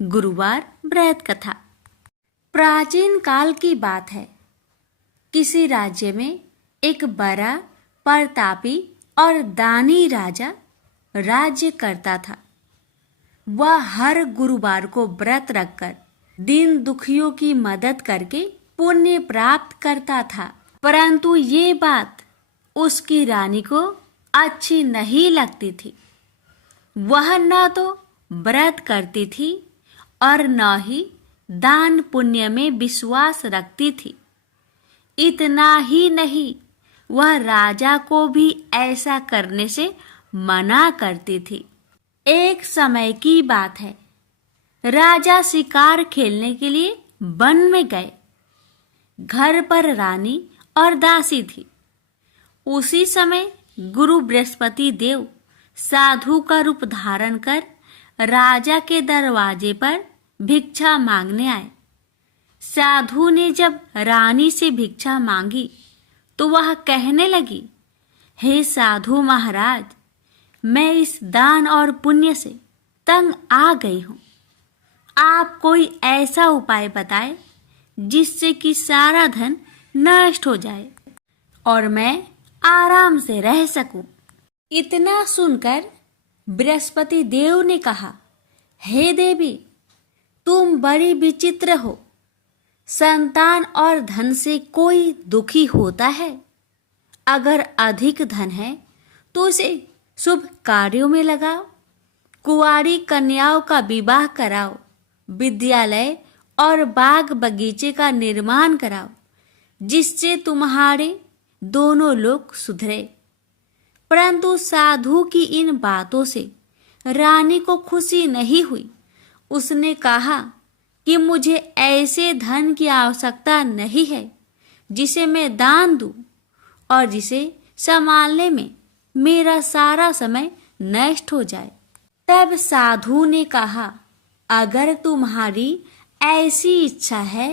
गुरुवार व्रत कथा। प्राचीन काल की बात है। किसी राज्य में एक बड़ा प्रतापी और दानी राजा राज्य करता था। वह हर गुरुवार को व्रत रखकर दीन दुखियों की मदद करके पुण्य प्राप्त करता था। परंतु ये बात उसकी रानी को अच्छी नहीं लगती थी। वह न तो व्रत करती थी और न ही दान पुण्य में विश्वास रखती थी। इतना ही नहीं, वह राजा को भी ऐसा करने से मना करती थी। एक समय की बात है। राजा शिकार खेलने के लिए वन में गए। घर पर रानी और दासी थी। उसी समय गुरु बृहस्पति देव साधु का रूप धारण कर राजा के दरवाजे पर भिक्षा मांगने आए। साधु ने जब रानी से भिक्षा मांगी तो वह कहने लगी, हे साधु महाराज, मैं इस दान और पुण्य से तंग आ गई हूँ। आप कोई ऐसा उपाय बताएं जिससे कि सारा धन नष्ट हो जाए और मैं आराम से रह सकूं। इतना सुनकर बृहस्पति देव ने कहा, हे देवी, तुम बड़ी विचित्र हो। संतान और धन से कोई दुखी होता है। अगर अधिक धन है तो उसे शुभ कार्यों में लगाओ, कुंवारी कन्याओं का विवाह कराओ, विद्यालय और बाग बगीचे का निर्माण कराओ, जिससे तुम्हारे दोनों लोग सुधरे। परंतु साधु की इन बातों से रानी को खुशी नहीं हुई। उसने कहा कि मुझे ऐसे धन की आवश्यकता नहीं है जिसे मैं दान दूं और जिसे संभालने में मेरा सारा समय नष्ट हो जाए। तब साधु ने कहा, अगर तुम्हारी ऐसी इच्छा है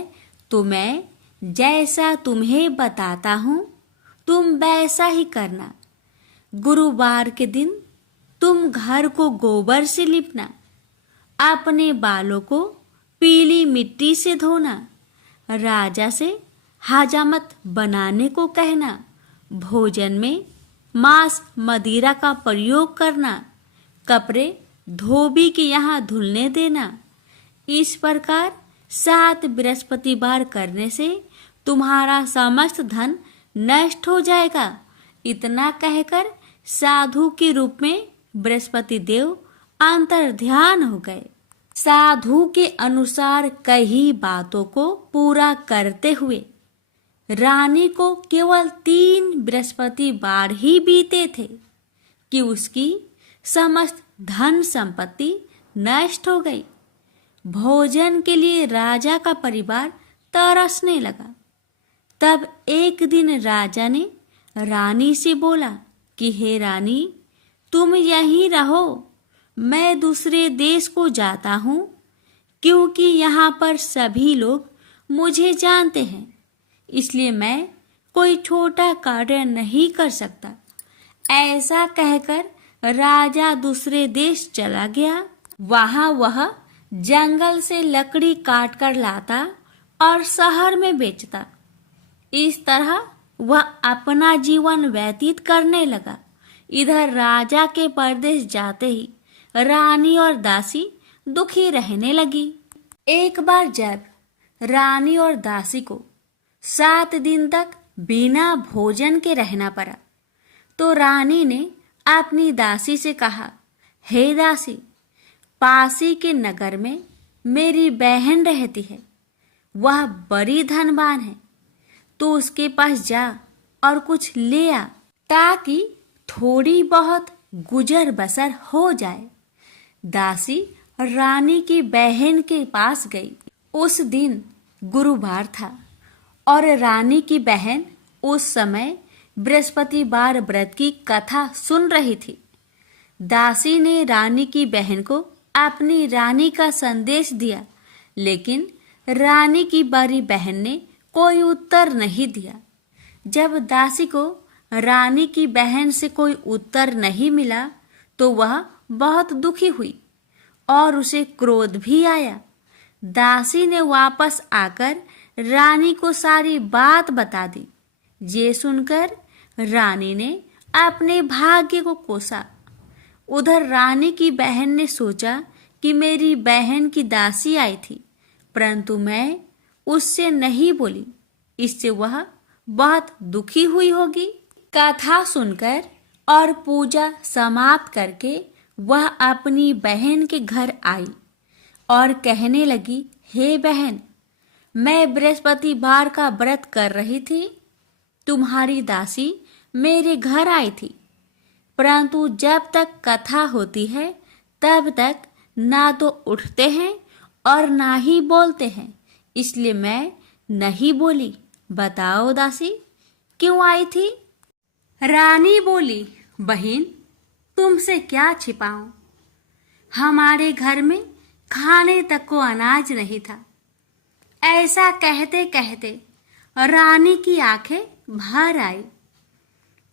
तो मैं जैसा तुम्हें बताता हूँ तुम वैसा ही करना। गुरुवार के दिन तुम घर को गोबर से लिपना, अपने बालों को पीली मिट्टी से धोना, राजा से हजामत बनाने को कहना, भोजन में मांस मदिरा का प्रयोग करना, कपड़े धोबी के यहाँ धुलने देना। इस प्रकार 7 बृहस्पतिवार करने से तुम्हारा समस्त धन नष्ट हो जाएगा। इतना कहकर साधु के रूप में बृहस्पति देव अंतर्ध्यान हो गए। साधु के अनुसार कई बातों को पूरा करते हुए रानी को केवल 3 बृहस्पतिवार ही बीते थे कि उसकी समस्त धन संपत्ति नष्ट हो गई। भोजन के लिए राजा का परिवार तरसने लगा। तब एक दिन राजा ने रानी से बोला कि हे रानी, तुम यहीं रहो, मैं दूसरे देश को जाता हूँ, क्योंकि यहाँ पर सभी लोग मुझे जानते हैं, इसलिए मैं कोई छोटा कार्य नहीं कर सकता। ऐसा कहकर राजा दूसरे देश चला गया। वहाँ वह जंगल से लकड़ी काट कर लाता और शहर में बेचता। इस तरह वह अपना जीवन व्यतीत करने लगा। इधर राजा के परदेश जाते ही रानी और दासी दुखी रहने लगी। एक बार जब रानी और दासी को 7 दिन तक बिना भोजन के रहना पड़ा तो रानी ने अपनी दासी से कहा, हे दासी, पासी के नगर में मेरी बहन रहती है। वह बड़ी धनवान है, तो उसके पास जा और कुछ ले आ ताकि थोड़ी बहुत गुजर बसर हो जाए। दासी रानी की बहन के पास गई। उस दिन गुरुवार था और रानी की बहन उस समय बृहस्पतिवार व्रत की कथा सुन रही थी। दासी ने रानी की बहन को अपनी रानी का संदेश दिया, लेकिन रानी की बड़ी बहन ने कोई उत्तर नहीं दिया। जब दासी को रानी की बहन से कोई उत्तर नहीं मिला तो वह बहुत दुखी हुई। और उसे क्रोध भी आया। दासी ने वापस आकर रानी को सारी बात बता दी। ये सुनकर रानी ने अपने भाग्य को कोसा। उधर रानी की बहन ने सोचा कि मेरी बहन की दासी आई थी, परंतु मैं उससे नहीं बोली, इससे वह बहुत दुखी हुई होगी। कथा सुनकर और पूजा समाप्त करके वह अपनी बहन के घर आई और कहने लगी, हे बहन, मैं बृहस्पतिवार का व्रत कर रही थी। तुम्हारी दासी मेरे घर आई थी, परंतु जब तक कथा होती है तब तक ना तो उठते हैं और ना ही बोलते हैं, इसलिए मैं नहीं बोली। बताओ दासी, क्यों आई थी? रानी बोली, बहन, तुमसे क्या छिपाऊं? हमारे घर में खाने तक को अनाज नहीं था। ऐसा कहते कहते रानी की आंखें भर आई।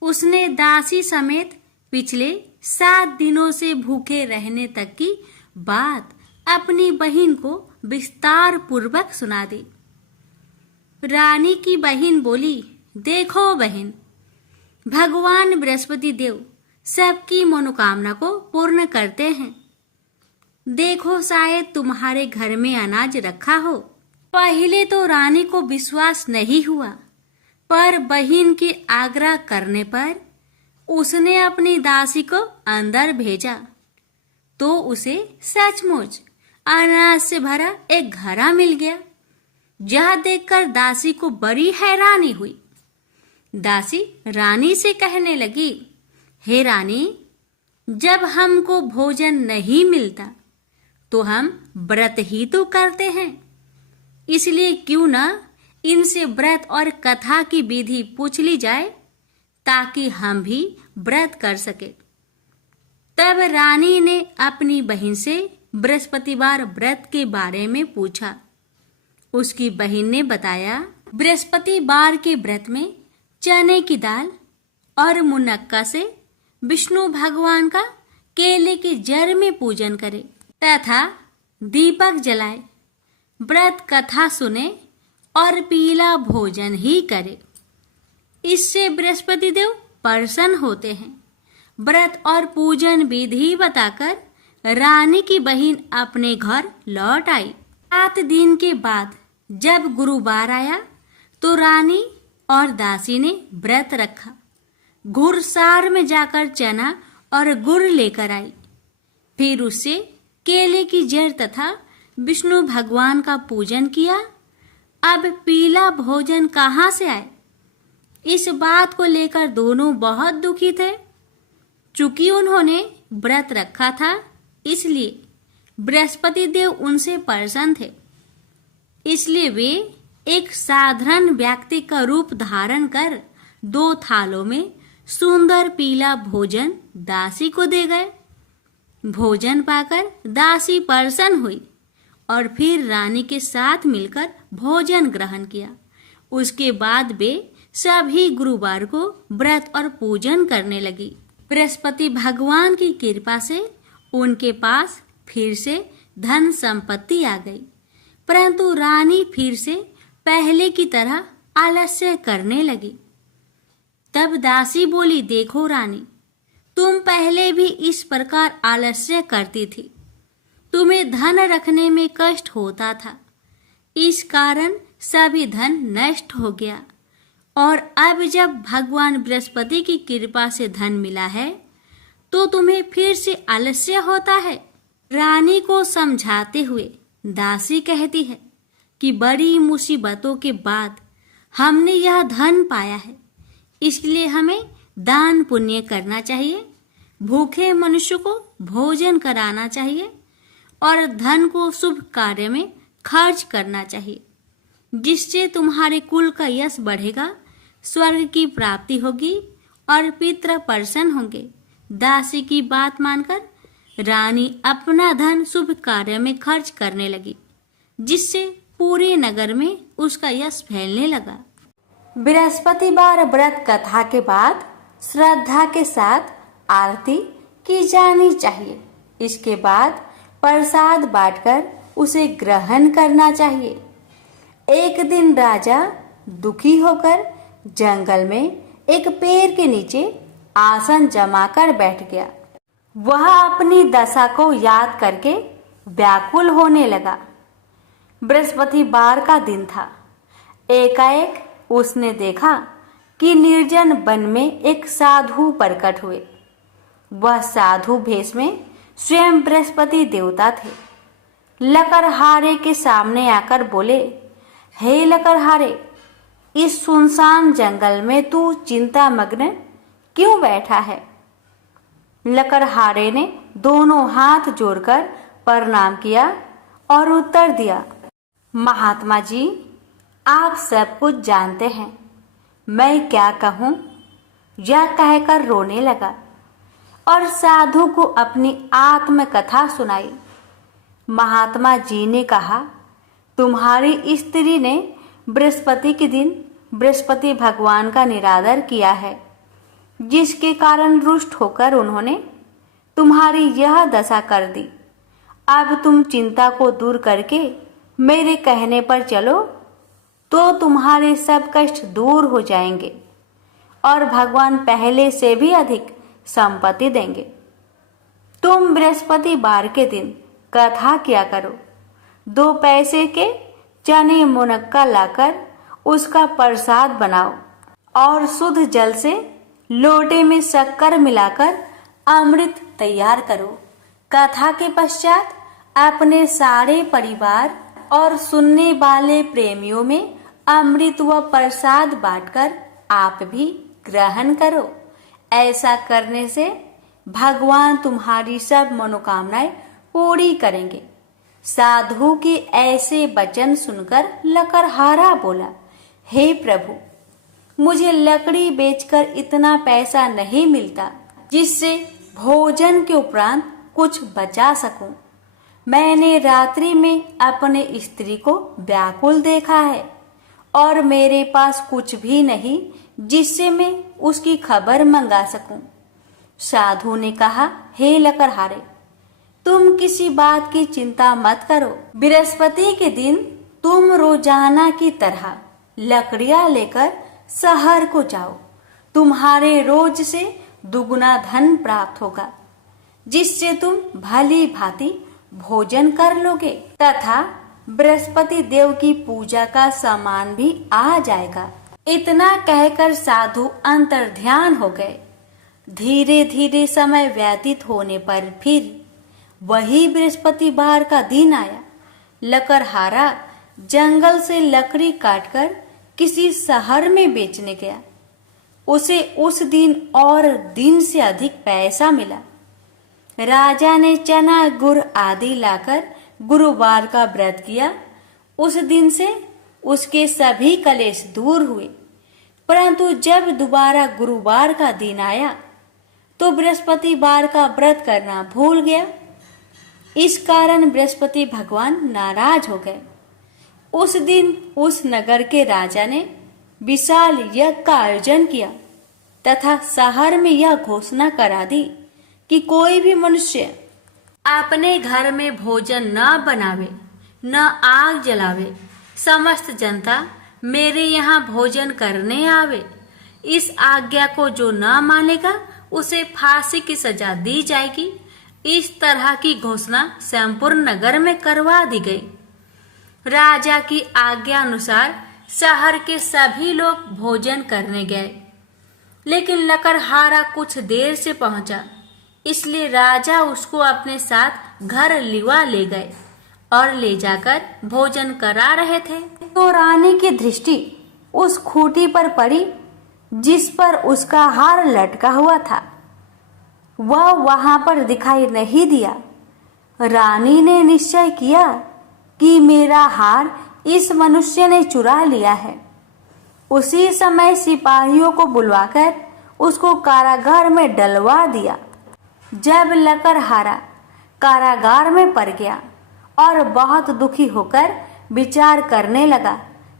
उसने दासी समेत पिछले 7 दिनों से भूखे रहने तक की बात अपनी बहन को विस्तार पूर्वक सुना दी। रानी की बहन बोली, देखो बहन, भगवान बृहस्पति देव सबकी मनोकामना को पूर्ण करते हैं। देखो, शायद तुम्हारे घर में अनाज रखा हो। पहले तो रानी को विश्वास नहीं हुआ, पर बहन के आग्रह करने पर उसने अपनी दासी को अंदर भेजा तो उसे सचमुच अनाज से भरा एक घड़ा मिल गया। यह देखकर दासी को बड़ी हैरानी हुई। दासी रानी से कहने लगी, हे रानी, जब हमको भोजन नहीं मिलता तो हम व्रत ही तो करते हैं, इसलिए क्यों न इनसे व्रत और कथा की विधि पूछ ली जाए ताकि हम भी व्रत कर सके। तब रानी ने अपनी बहन से बृहस्पतिवार व्रत के बारे में पूछा। उसकी बहन ने बताया, बृहस्पतिवार के व्रत में चने की दाल और मुनक्का से विष्णु भगवान का केले के जड़ में पूजन करे तथा दीपक जलाए, व्रत कथा सुने और पीला भोजन ही करे। इससे बृहस्पति देव प्रसन्न होते हैं। व्रत और पूजन विधि बताकर रानी की बहन अपने घर लौट आई। 7 दिन के बाद जब गुरुवार आया तो रानी और दासी ने व्रत रखा। घुड़सार में जाकर चना और गुड़ लेकर आई। फिर उससे केले की जड़ तथा विष्णु भगवान का पूजन किया। अब पीला भोजन कहाँ से आए? इस बात को लेकर दोनों बहुत दुखी थे। चूंकि उन्होंने व्रत रखा था, इसलिए बृहस्पति देव उनसे प्रसन्न थे। इसलिए वे एक साधारण व्यक्ति का रूप धारण कर 2 थालों में सुंदर पीला भोजन दासी को दे गए। भोजन पाकर दासी प्रसन्न हुई और फिर रानी के साथ मिलकर भोजन ग्रहण किया। उसके बाद वे सभी गुरुवार को व्रत और पूजन करने लगी। बृहस्पति भगवान की कृपा से उनके पास फिर से धन संपत्ति आ गई, परंतु रानी फिर से पहले की तरह आलस्य करने लगी। तब दासी बोली, देखो रानी, तुम पहले भी इस प्रकार आलस्य करती थी। तुम्हें धन रखने में कष्ट होता था, इस कारण सभी धन नष्ट हो गया, और अब जब भगवान बृहस्पति की कृपा से धन मिला है तो तुम्हें फिर से आलस्य होता है। रानी को समझाते हुए दासी कहती है कि बड़ी मुसीबतों के बाद हमने यह धन पाया है, इसलिए हमें दान पुण्य करना चाहिए, भूखे मनुष्य को भोजन कराना चाहिए और धन को शुभ कार्य में खर्च करना चाहिए, जिससे तुम्हारे कुल का यश बढ़ेगा, स्वर्ग की प्राप्ति होगी और पितृ प्रसन्न होंगे। दासी की बात मानकर रानी अपना धन शुभ कार्य में खर्च करने लगी, जिससे पूरे नगर में उसका यश फैलने लगा। बृहस्पतिवार व्रत कथा के बाद श्रद्धा के साथ आरती की जानी चाहिए। इसके बाद प्रसाद बांटकर उसे ग्रहण करना चाहिए। एक दिन राजा दुखी होकर जंगल में एक पेड़ के नीचे आसन जमाकर बैठ गया। वह अपनी दशा को याद करके व्याकुल होने लगा। बृहस्पतिवार का दिन था। एकाएक उसने देखा कि निर्जन वन में एक साधु प्रकट हुए। वह साधु भेष में स्वयं बृहस्पति देवता थे। लकड़हारे के सामने आकर बोले, हे लकड़हारे, इस सुनसान जंगल में तू चिंता मग्न क्यों बैठा है? लकड़हारे ने दोनों हाथ जोड़कर प्रणाम किया और उत्तर दिया, महात्मा जी, आप सब कुछ जानते हैं, मैं क्या कहूँ? यह कहकर रोने लगा और साधु को अपनी आत्मकथा सुनाई। महात्मा जी ने कहा, तुम्हारी स्त्री ने बृहस्पति के दिन बृहस्पति भगवान का निरादर किया है, जिसके कारण रुष्ट होकर उन्होंने तुम्हारी यह दशा कर दी। अब तुम चिंता को दूर करके मेरे कहने पर चलो तो तुम्हारे सब कष्ट दूर हो जाएंगे और भगवान पहले से भी अधिक संपत्ति देंगे। तुम बृहस्पतिवार के दिन कथा किया करो। 2 पैसे के चने मुनक्का लाकर उसका प्रसाद बनाओ और शुद्ध जल से लोटे में शक्कर मिलाकर अमृत तैयार करो। कथा के पश्चात अपने सारे परिवार और सुनने वाले प्रेमियों में अमृत व प्रसाद बांटकर आप भी ग्रहण करो। ऐसा करने से भगवान तुम्हारी सब मनोकामनाएं पूरी करेंगे। साधु के ऐसे वचन सुनकर लकड़हारा बोला, हे प्रभु, मुझे लकड़ी बेचकर इतना पैसा नहीं मिलता जिससे भोजन के उपरांत कुछ बचा सकूं। मैंने रात्रि में अपने स्त्री को व्याकुल देखा है और मेरे पास कुछ भी नहीं जिससे मैं उसकी खबर मंगा सकूं। साधु ने कहा, हे लकड़हारे, तुम किसी बात की चिंता मत करो। बृहस्पति के दिन तुम रोजाना की तरह लकड़ियां लेकर शहर को जाओ। तुम्हारे रोज से दुगुना धन प्राप्त होगा, जिससे तुम भली भांति भोजन कर लोगे तथा बृहस्पति देव की पूजा का सामान भी आ जाएगा। इतना कहकर साधु अंतर्ध्यान हो गए। धीरे धीरे समय व्यतीत होने पर फिर वही बृहस्पतिवार का दिन आया। लकड़हारा जंगल से लकड़ी काटकर किसी शहर में बेचने गया। उसे उस दिन और दिन से अधिक पैसा मिला। राजा ने चना गुड़ आदि लाकर गुरुवार का व्रत किया। उस दिन से उसके सभी कलेश दूर हुए। परंतु जब दोबारा गुरुवार का दिन आया तो बृहस्पतिवार का व्रत करना भूल गया। इस कारण बृहस्पति भगवान नाराज हो गए। उस दिन उस नगर के राजा ने विशाल यज्ञ का आयोजन किया तथा शहर में यह घोषणा करा दी कि कोई भी मनुष्य अपने घर में भोजन न बनावे, न आग जलावे। समस्त जनता मेरे यहाँ भोजन करने आवे। इस आज्ञा को जो न मानेगा उसे फांसी की सजा दी जाएगी। इस तरह की घोषणा संपूर्ण नगर में करवा दी गई। राजा की आज्ञा अनुसार शहर के सभी लोग भोजन करने गए, लेकिन लकड़हारा कुछ देर से पहुंचा, इसलिए राजा उसको अपने साथ घर लिवा ले गए और ले जाकर भोजन करा रहे थे तो रानी की दृष्टि उस खूंटी पर पड़ी जिस पर उसका हार लटका हुआ था। वह वहां पर दिखाई नहीं दिया। रानी ने निश्चय किया कि मेरा हार इस मनुष्य ने चुरा लिया है। उसी समय सिपाहियों को बुलवाकर उसको कारागार में डलवा दिया। जब लकड़हारा कारागार में पड़ गया और बहुत दुखी होकर विचार करने लगा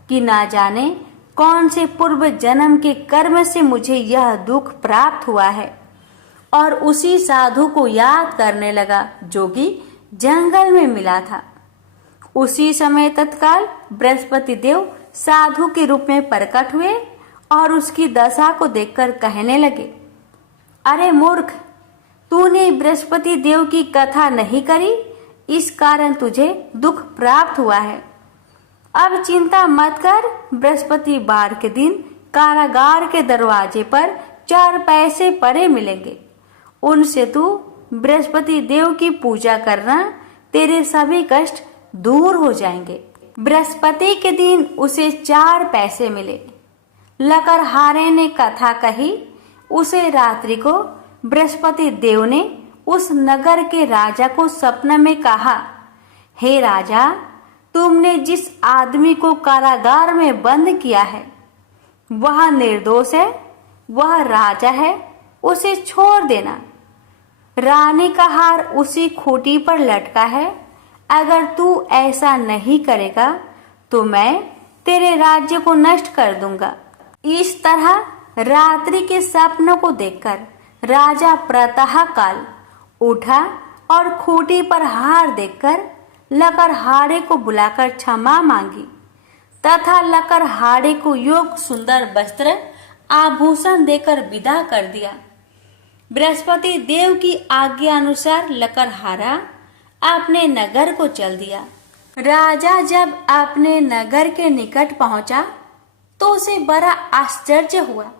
कि ना जाने कौन से पूर्व जन्म के कर्म से मुझे यह दुख प्राप्त हुआ है, और उसी साधु को याद करने लगा जो कि जंगल में मिला था। उसी समय तत्काल बृहस्पति देव साधु के रूप में प्रकट हुए और उसकी दशा को देखकर कहने लगे, अरे मूर्ख, तूने बृहस्पति देव की कथा नहीं करी, इस कारण तुझे दुख प्राप्त हुआ है। अब चिंता मत कर, बृहस्पतिवार के दिन कारागार के दरवाजे पर 4 पैसे पड़े मिलेंगे। उनसे तू बृहस्पति देव की पूजा करना, तेरे सभी कष्ट दूर हो जाएंगे। बृहस्पति के दिन उसे 4 पैसे मिले। लकड़हारे ने कथा कही। उसे रात्रि को बृहस्पति देव ने उस नगर के राजा को सपने में कहा, हे राजा, तुमने जिस आदमी को कारागार में बंद किया है वह निर्दोष है, वह राजा है, उसे छोड़ देना। रानी का हार उसी खूंटी पर लटका है। अगर तू ऐसा नहीं करेगा तो मैं तेरे राज्य को नष्ट कर दूंगा। इस तरह रात्रि के सपनों को देखकर राजा प्रातः काल उठा और खूंटी पर हार देखकर लकड़हारे को बुलाकर क्षमा मांगी तथा लकड़हारे को योग सुंदर वस्त्र आभूषण देकर विदा कर दिया। बृहस्पति देव की आज्ञा अनुसार लकड़हारा अपने नगर को चल दिया। राजा जब अपने नगर के निकट पहुंचा तो उसे बड़ा आश्चर्य हुआ।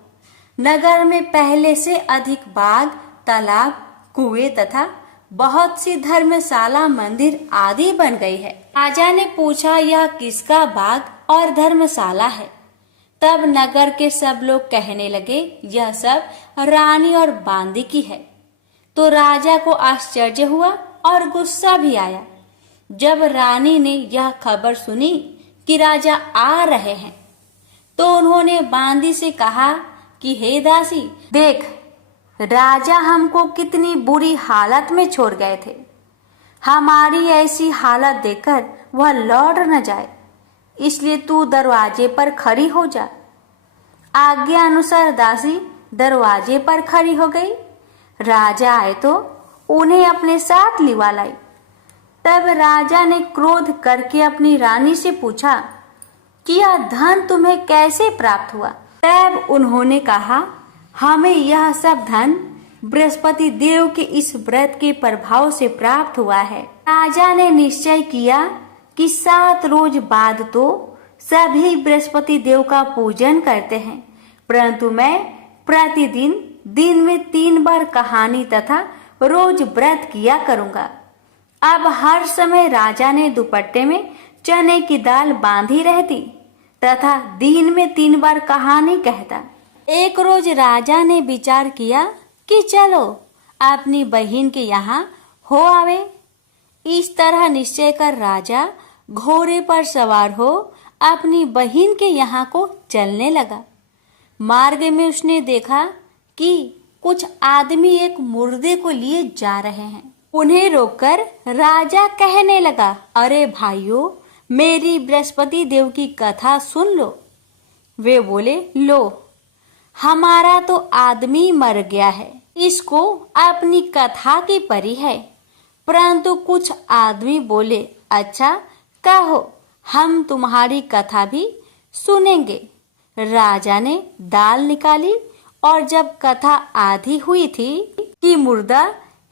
नगर में पहले से अधिक बाग, तालाब, कुएं तथा बहुत सी धर्मशाला, मंदिर आदि बन गई है। राजा ने पूछा, यह किसका बाग और धर्मशाला है? तब नगर के सब लोग कहने लगे, यह सब रानी और बांदी की है। तो राजा को आश्चर्य हुआ और गुस्सा भी आया। जब रानी ने यह खबर सुनी कि राजा आ रहे हैं तो उन्होंने बांदी से कहा कि हे दासी, देख, राजा हमको कितनी बुरी हालत में छोड़ गए थे। हमारी ऐसी हालत देखकर वह लौट न जाए, इसलिए तू दरवाजे पर खड़ी हो जा। आज्ञा अनुसार दासी दरवाजे पर खड़ी हो गई। राजा आए तो उन्हें अपने साथ लिवा लाई। तब राजा ने क्रोध करके अपनी रानी से पूछा कि यह धन तुम्हें कैसे प्राप्त हुआ? तब उन्होंने कहा, हमें यह सब धन बृहस्पति देव के इस व्रत के प्रभाव से प्राप्त हुआ है। राजा ने निश्चय किया कि 7 रोज बाद तो सभी बृहस्पति देव का पूजन करते हैं, परंतु मैं प्रतिदिन दिन में 3 बार कहानी तथा रोज व्रत किया करूंगा। अब हर समय राजा ने दुपट्टे में चने की दाल बांधी रहती तथा दिन में 3 बार कहानी कहता। एक रोज राजा ने विचार किया कि चलो अपनी बहन के यहाँ हो आवे। इस तरह निश्चय कर राजा घोड़े पर सवार हो अपनी बहन के यहाँ को चलने लगा। मार्ग में उसने देखा कि कुछ आदमी एक मुर्दे को लिए जा रहे हैं। उन्हें रोककर राजा कहने लगा, अरे भाइयों, मेरी बृहस्पति देव की कथा सुन लो। वे बोले, लो, हमारा तो आदमी मर गया है, इसको अपनी कथा की परी है। परंतु कुछ आदमी बोले, अच्छा कहो, हम तुम्हारी कथा भी सुनेंगे। राजा ने दाल निकाली और जब कथा आधी हुई थी कि मुर्दा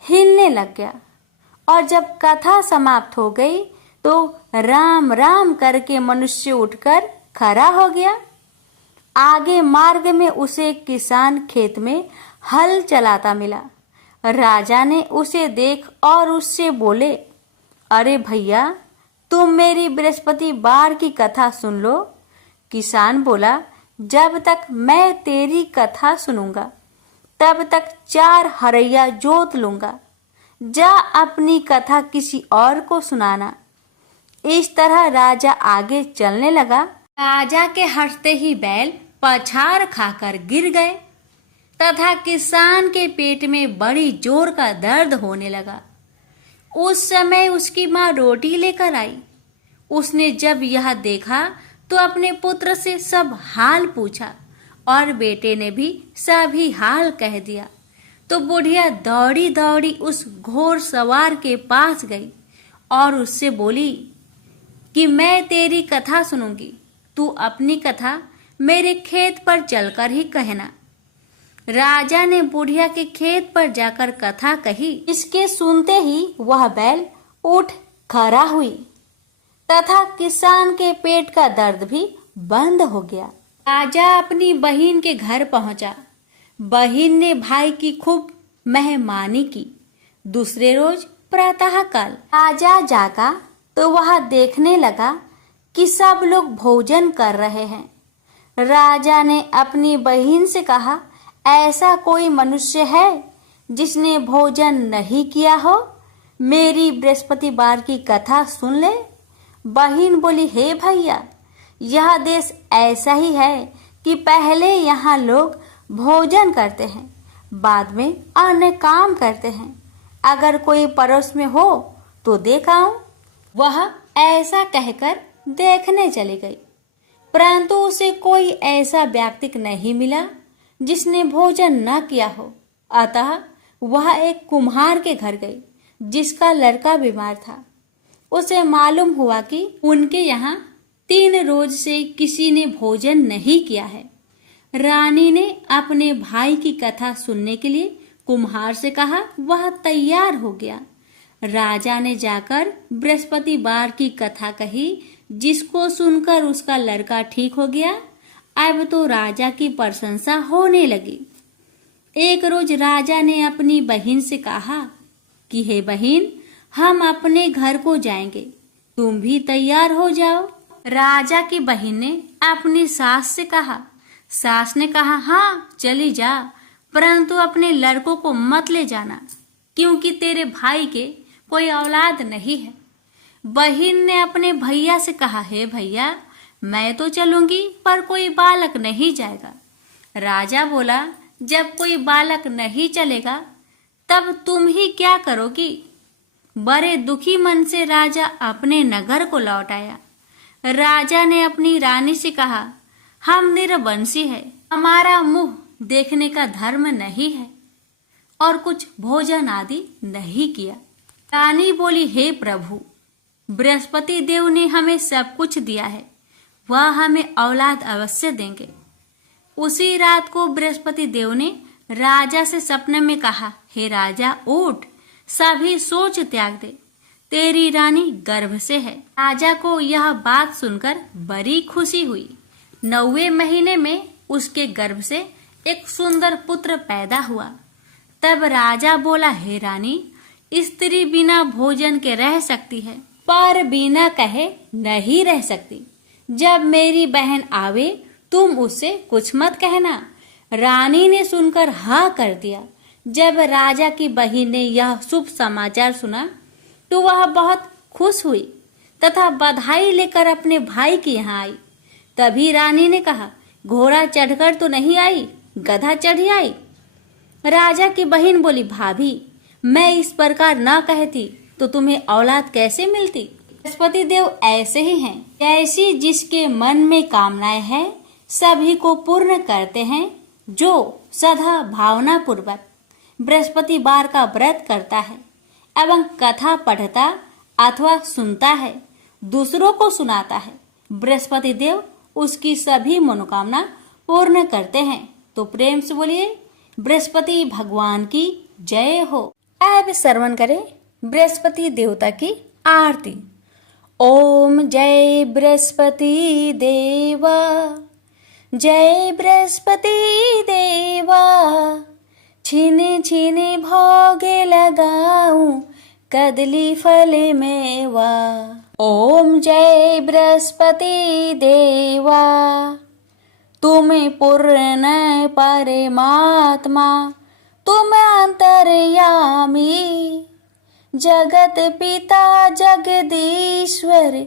हिलने लग गया और जब कथा समाप्त हो गई तो राम राम करके मनुष्य उठकर खड़ा हो गया। आगे मार्ग में उसे एक किसान खेत में हल चलाता मिला। राजा ने उसे देख और उससे बोले, अरे भैया, तुम मेरी बृहस्पतिवार की कथा सुन लो। किसान बोला, जब तक मैं तेरी कथा सुनूंगा तब तक 4 हरैया जोत लूंगा। जा अपनी कथा किसी और को सुनाना। इस तरह राजा आगे चलने लगा। राजा के हंसते ही बैल पछाड़ खाकर गिर गए तथा किसान के पेट में बड़ी जोर का दर्द होने लगा। उस समय उसकी माँ रोटी लेकर आई। उसने जब यह देखा तो अपने पुत्र से सब हाल पूछा और बेटे ने भी सभी हाल कह दिया। तो बुढ़िया दौड़ी दौड़ी उस घोड़ सवार के पास गई और उससे बोली कि मैं तेरी कथा सुनूंगी, तू अपनी कथा मेरे खेत पर चलकर ही कहना। राजा ने बुढ़िया के खेत पर जाकर कथा कही। इसके सुनते ही वह बैल उठ खड़ा हुई तथा किसान के पेट का दर्द भी बंद हो गया। राजा अपनी बहन के घर पहुंचा। बहन ने भाई की खूब मेहमानी की। दूसरे रोज प्रातःकाल राजा जागा तो वह देखने लगा कि सब लोग भोजन कर रहे हैं। राजा ने अपनी बहन से कहा, ऐसा कोई मनुष्य है जिसने भोजन नहीं किया हो? मेरी बृहस्पतिवार की कथा सुन ले। बहन बोली, हे भैया, यह देश ऐसा ही है कि पहले यहाँ लोग भोजन करते हैं, बाद में अन्य काम करते हैं। अगर कोई पड़ोस में हो तो देख आऊं। वह ऐसा कहकर देखने चली गई, परंतु उसे कोई ऐसा व्यक्ति नहीं मिला जिसने भोजन न किया हो। अतः वह एक कुम्हार के घर गई जिसका लड़का बीमार था। उसे मालूम हुआ कि उनके यहाँ 3 रोज से किसी ने भोजन नहीं किया है। रानी ने अपने भाई की कथा सुनने के लिए कुम्हार से कहा। वह तैयार हो गया। राजा ने जाकर बृहस्पतिवार की कथा कही, जिसको सुनकर उसका लड़का ठीक हो गया। अब तो राजा की प्रशंसा होने लगी। एक रोज राजा ने अपनी बहन से कहा कि हे बहन, हम अपने घर को जाएंगे, तुम भी तैयार हो जाओ। राजा की बहन ने अपनी सास से कहा। सास ने कहा, हाँ चली जा, परंतु अपने लड़कों को मत ले जाना, क्योंकि तेरे भाई के कोई औलाद नहीं है। बहन ने अपने भैया से कहा, हे भैया, मैं तो चलूंगी पर कोई बालक नहीं जाएगा। राजा बोला, जब कोई बालक नहीं चलेगा तब तुम ही क्या करोगी? बड़े दुखी मन से राजा अपने नगर को लौट आया। राजा ने अपनी रानी से कहा, हम निरवंशी है, हमारा मुंह देखने का धर्म नहीं है और कुछ भोजन आदि नहीं किया। रानी बोली, हे प्रभु, बृहस्पति देव ने हमें सब कुछ दिया है, वह हमें औलाद अवश्य देंगे। उसी रात को बृहस्पति देव ने राजा से सपने में कहा, हे राजा, उठ, सभी सोच त्याग दे, तेरी रानी गर्भ से है। राजा को यह बात सुनकर बड़ी खुशी हुई। 9वें महीने में उसके गर्भ से एक सुंदर पुत्र पैदा हुआ। तब राजा बोला, हे रानी, स्त्री बिना भोजन के रह सकती है, पर बिना कहे नहीं रह सकती। जब मेरी बहन आवे तुम उससे कुछ मत कहना। रानी ने सुनकर हाँ कर दिया। जब राजा की बहन ने यह शुभ समाचार सुना तो वह बहुत खुश हुई तथा बधाई लेकर अपने भाई के यहाँ आई। तभी रानी ने कहा, घोड़ा चढ़कर तो नहीं आई, गधा चढ़ी आई। राजा की बहन बोली, भाभी, मैं इस प्रकार न कहती तो तुम्हें औलाद कैसे मिलती? बृहस्पति देव ऐसे ही हैं, ऐसी जिसके मन में कामनाएं हैं सभी को पूर्ण करते हैं। जो सदा भावना पूर्वक बृहस्पतिवार का व्रत करता है एवं कथा पढ़ता अथवा सुनता है, दूसरों को सुनाता है, बृहस्पति देव उसकी सभी मनोकामना पूर्ण करते हैं। तो प्रेम से बोलिए, बृहस्पति भगवान की जय हो। अब श्रवण करें बृहस्पति देवता की आरती। ओम जय बृहस्पति देवा, जय बृहस्पति देवा, छीने छीने भोगे लगाऊं कदली फल मेवा। ओम जय बृहस्पति देवा, तुम पूर्ण परमात्मा, तुम अंतर्यामी, जगत पिता जगदीश्वर,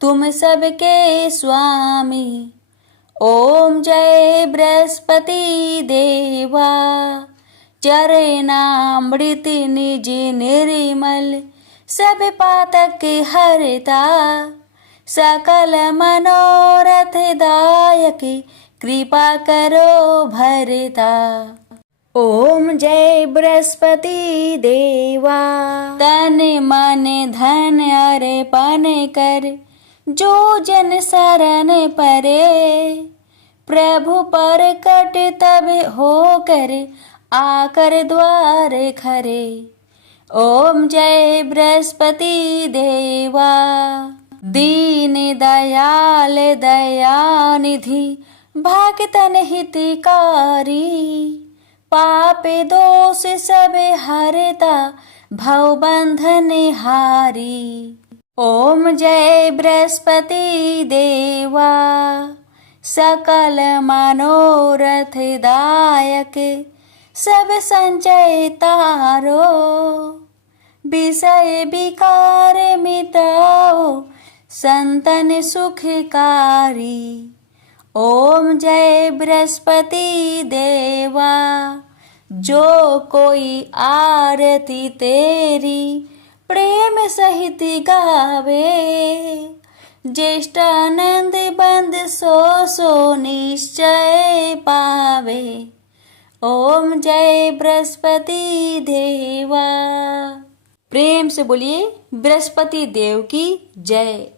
तुम सबके स्वामी। ओम जय बृहस्पति देवा, चरणामृत निज निर्मल, सब पातक हरता, सकल मनोरथ दायक, कृपा करो भरता। ओम जय बृहस्पति देवा। तन मन धन अर्पण कर, जो जन शरण परे। प्रभु पर कट तब होकर, आकर द्वार खरे। ओम जय बृहस्पति देवा। दीन दयाल दयानिधि, भक्तन हितकारी। पाप दोष सब हरता, भव बंधन हारी। ओम जय बृहस्पति देवा। सकल मनोरथ दायक, सब संचय तारो। विषय विकार मिटाओ, संतन सुखकारी। ओम जय बृहस्पति देवा। जो कोई आरती तेरी, प्रेम सहित गावे। ज्येष्ठ आनंद बंद सो निश्चय पावे। ओम जय बृहस्पति देवा। प्रेम से बोलिए बृहस्पति देव की जय।